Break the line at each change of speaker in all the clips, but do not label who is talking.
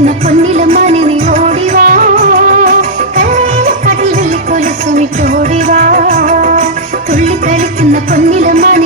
என்ன பொன்னில மனைவி ஓடிவா? கல்லையில கடலில் கொலுசுமிட்டு ஓடிவா? துள்ளி கழிக்கின்ற பொன்னில மனைவி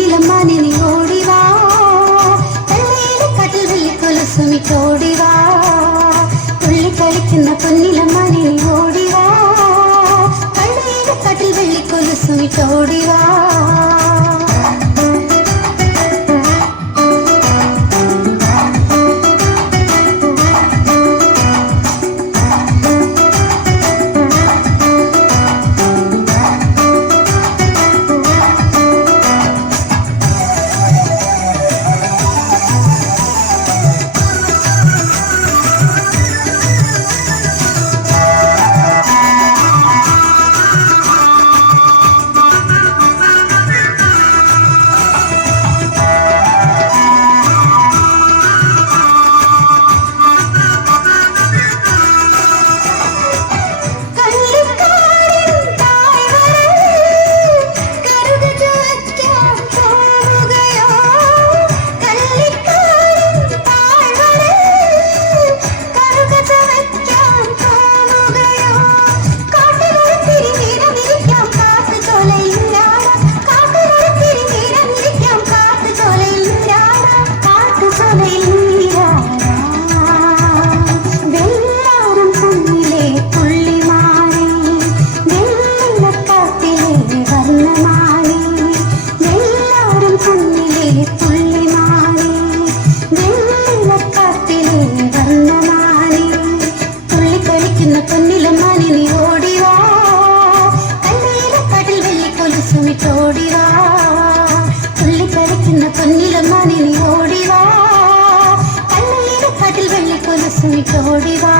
நிலம் மணி ஓடிவா கட்டில் கொலுசுமி தோடிவா சின்ன பொன்னிலம்மா நீ ஓடிவா. கண்ணீர கடல் வெள்ளி கொலுசுமி தோடிவா. துள்ளி பறிக்கின்ற பொன்னிலம்மா நீ ஓடிவா. கண்ணீர கடல் வெள்ளி கொலுசுமி தோடிவா.